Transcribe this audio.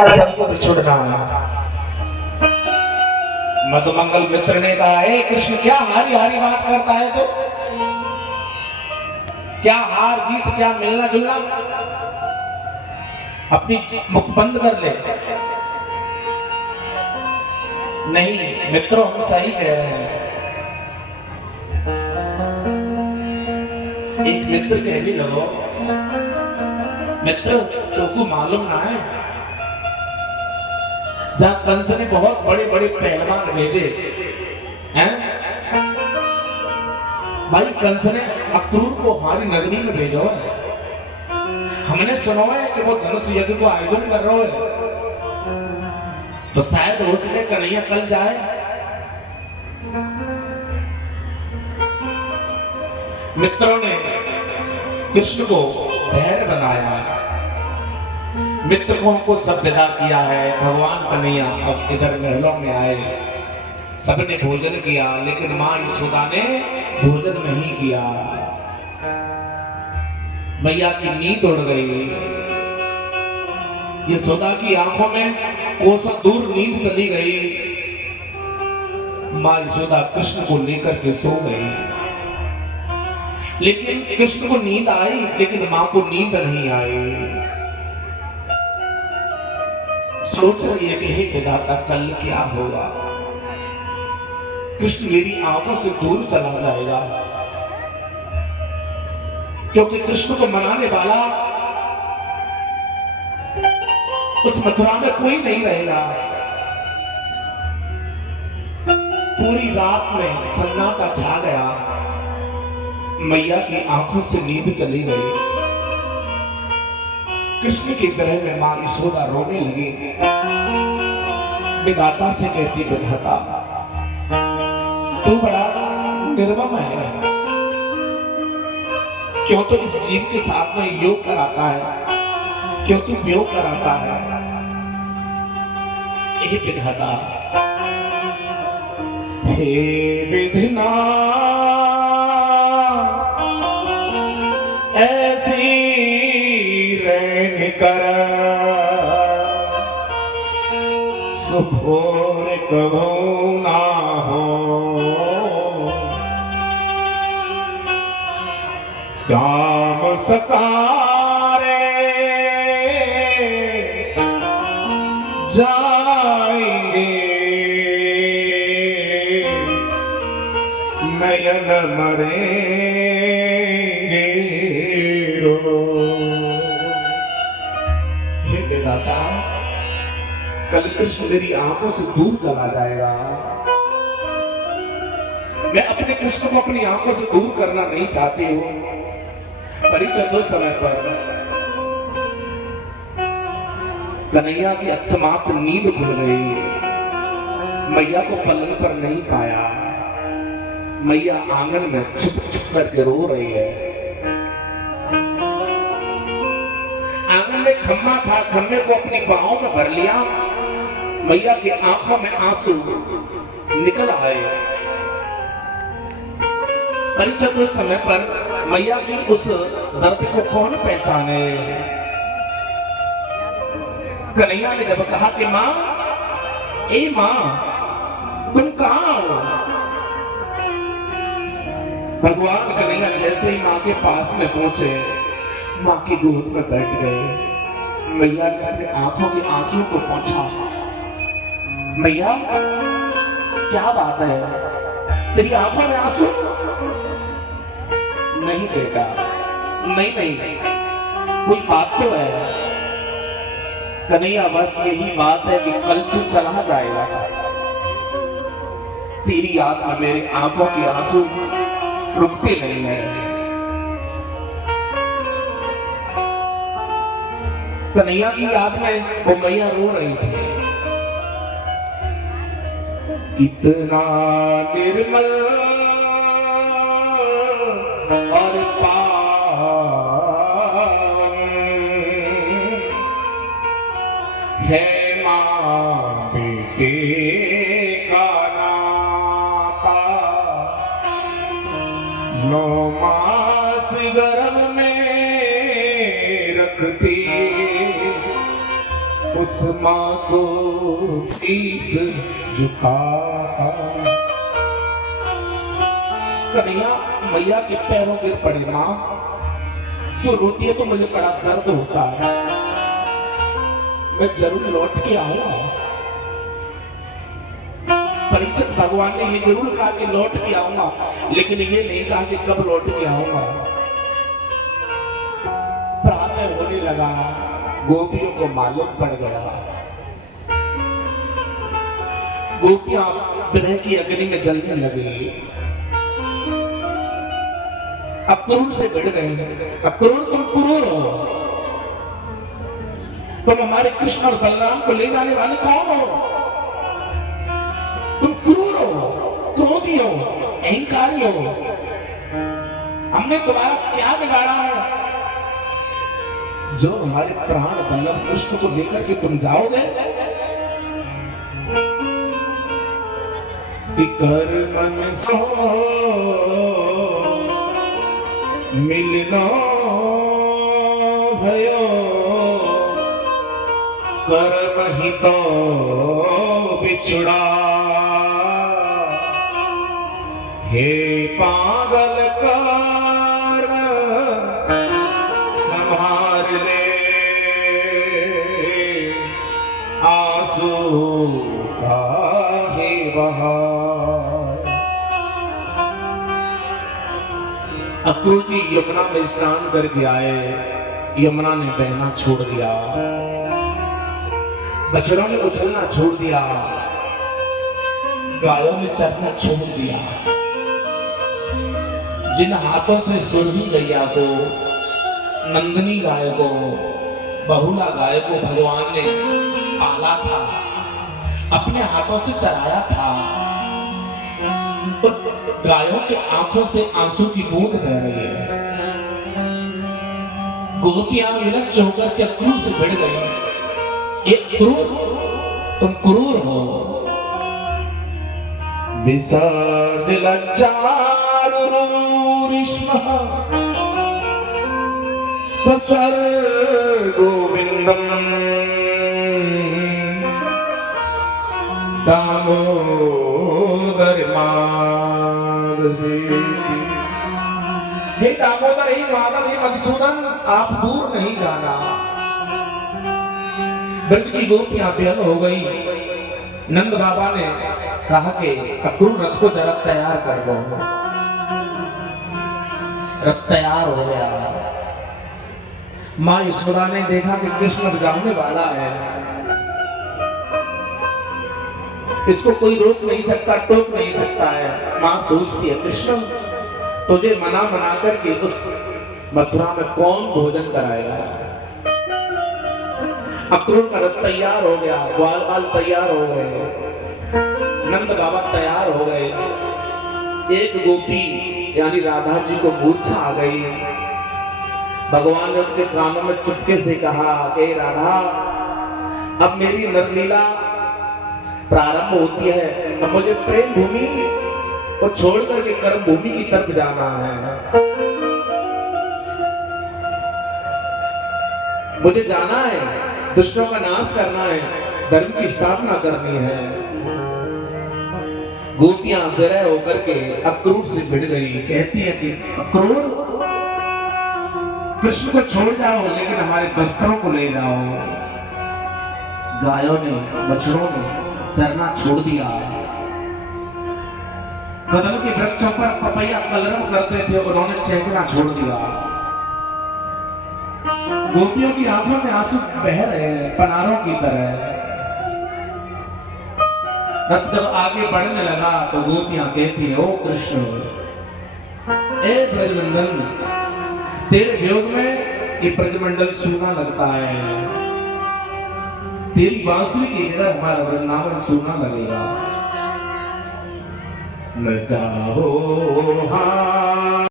कन्हैया से हमको बिछुड़ना है। मधुमंगल मित्र ने कहा, हे कृष्ण, क्या हारी हारी बात करता है तो? क्या हार जीत, क्या मिलना जुलना? अपनी मुख बंद कर ले। नहीं मित्रों, हम सही कह रहे हैं। एक मित्र कहने लगो, मित्र तुमको मालूम ना है, जहां कंस ने बहुत बड़े बड़े पहलवान भेजे हैं, भाई कंस ने अक्रूर को हमारी नगरी में भेजो है। हमने सुना है कि वो धनुष यज्ञ को आयोजन कर रहे हो, तो शायद हो सके कन्हैया कल जाए। मित्रों ने कृष्ण को धैर्य बनाया, मित्र को हमको सब विदा किया है। भगवान कन्हैया अब इधर महलों में आए, सबने भोजन किया, लेकिन मां यशोदा ने भोजन नहीं किया। मैया की नींद उड़ गई, यशोदा की आंखों में कोसों दूर नींद चली गई। मां यशोदा कृष्ण को लेकर के सो गई, लेकिन कृष्ण को नींद आई, लेकिन मां को नींद नहीं आई। सोच रही है कि हे विधाता, कल क्या होगा? कृष्ण मेरी आंखों से दूर चला जाएगा, क्योंकि कृष्ण को मनाने वाला उस मथुरा में कोई नहीं रहेगा। पूरी रात में सन्नाटा छा गया, मैया की आंखों से नींद चली गई। कृष्ण की तरह में मां यशोदा रोने लगी, विधाता से कहती, विधाता तू बड़ा निर्मम है, क्यों तो इस जीव के साथ में योग कराता है, क्यों तू वियोग कराता है? हे विधाता, हे विधिना ऐसी रैन कर, सुभोर कभू ना हो, श्याम सकारे जाएंगे, नयन मरेंगे रो। हे विधाता, कल कृष्ण मेरी आंखों से दूर चला जाएगा। मैं अपने कृष्ण को अपनी आंखों से दूर करना नहीं चाहती हूं। परिचय समय पर कन्हैया की अक्षमात्र नींद खुल गई, मैया को पलंग पर नहीं पाया। मैया आंगन में छुप छुप करके रो रही है। आंगन में खम्मा था, खम्मे को अपनी बाहों में भर लिया। मैया की आंखों में आंसू निकल आए। परिचय समय पर मैया की उस दर्द को कौन पहचाने? कन्हैया ने जब कहा कि मां, ए मां, तुम कहां हो? भगवान कन्हैया जैसे ही मां के पास में पहुंचे, मां की गोद में बैठ गए। मैया ने अपने आंखों के आंसू को पोंछा। मैया, क्या बात है, तेरी आंखों में आंसू? नहीं बेटा, नहीं नहीं, कोई बात तो है। कन्हैया, बस यही बात है कि कल तू चला जाएगा। तेरी याद में मेरी आंखों के आंसू रुकते नहीं है। कन्हैया की याद में वो मैया रो रही थी। इतना निर्मल और पावन है मां बेटे का नाता। 9 मास गर्भ में रखती उस माँ को शीस झुकाता। कन्हैया मैया के पैरों गिर पड़े, माँ तो रोती है तो मुझे बड़ा दर्द होता है, मैं जरूर लौट के आऊंगा। परीक्षित भगवान ने ये जरूर कहा कि लौट के आऊंगा, लेकिन ये नहीं कहा कि कब लौट के आऊंगा। प्रातः होने लगा, गोपियों को मालूम पड़ गया, गोपियां विरह की अग्नि में जलने लगी। अब क्रूर से भिड़ गए। अब क्रूर, तुम क्रूर हो, तुम हमारे कृष्ण और बलराम को ले जाने वाले कौन हो? तुम क्रूर हो, क्रोधी हो, अहंकारी हो, हमने तुम्हारा क्या बिगाड़ा है जो हमारे प्राण बल्लभ कृष्ण को लेकर के तुम जाओगे? कर मन सो मिलना भयो, कर्म ही तो बिछड़ा, हे पागल कर संभाल ले, आंसू काहे बहा। अक्रूर जी यमुना में स्नान करके आए, यमुना ने बहना छोड़ दिया, बछड़ों ने उछलना छोड़ दिया, गायों ने चरना छोड़ दिया। जिन हाथों से सुरभि गैया को, नंदनी गाय को, बहुला गाय को भगवान ने पाला था, अपने हाथों से चराया था, तो गायों के आंखों से आंसू की बूंद बह रही है। गोपियां विलज्ज होकर के क्रूर से भिड़ गई। ये क्रूर, तुम क्रूर हो। विसर्ज लज्जारुरुरिष्मः सस्वर गोविंदम दामोदर माधव। हे दामोदर, हे माधव, हे मधुसूदन, आप दूर नहीं जाना। ब्रज की गोपियां बेहल हो गई। नंद बाबा ने कहा कि अक्रूर रथ को जरा तैयार कर दो। रथ तैयार हो गया। माँ यशोदा ने देखा कि कृष्ण जाने वाला है, इसको कोई रोक नहीं सकता, टोक नहीं सकता है। माँ सोचती है कृष्ण तुझे मना मना करके उस मथुरा में कौन भोजन कराएगा। अक्रूर का रथ तैयार हो गया, ग्वाल बाल तैयार हो गए, नंद बाबा तैयार हो गए। एक गोपी यानी राधा जी को मूर्छा आ गई। भगवान ने उनके कानों में चुपके से कहा कि राधा, अब मेरी नरलीला प्रारंभ होती है, अब मुझे प्रेम भूमि को छोड़ करके कर्म भूमि की तरफ जाना है। मुझे जाना है, दुष्टों का नाश करना है, धर्म की स्थापना करनी है। गोपियां विरह होकर के अक्रूर से भिड़ गई। कहती है कि अक्रूर, कृष्ण को छोड़ जाओ, लेकिन हमारे वस्त्रों को ले जाओ। गायों ने, बछड़ों ने चरना छोड़ दिया। कदम के वृक्षों पर पपैया कलरव करते थे, उन्होंने चेकना छोड़ दिया। गोपियों की आंखों में आंसू बह रहे हैं पनारों की तरह। रथ जब आगे बढ़ने लगा तो गोपियां कहती है, ओ कृष्ण, ए ब्रजमंडल, तेरे वियोग में ये ब्रजमंडल सूना लगता है, तेरी बांसुरी की तरह हमारा वृंदावन सूना लगेगा। न जाओ हाँ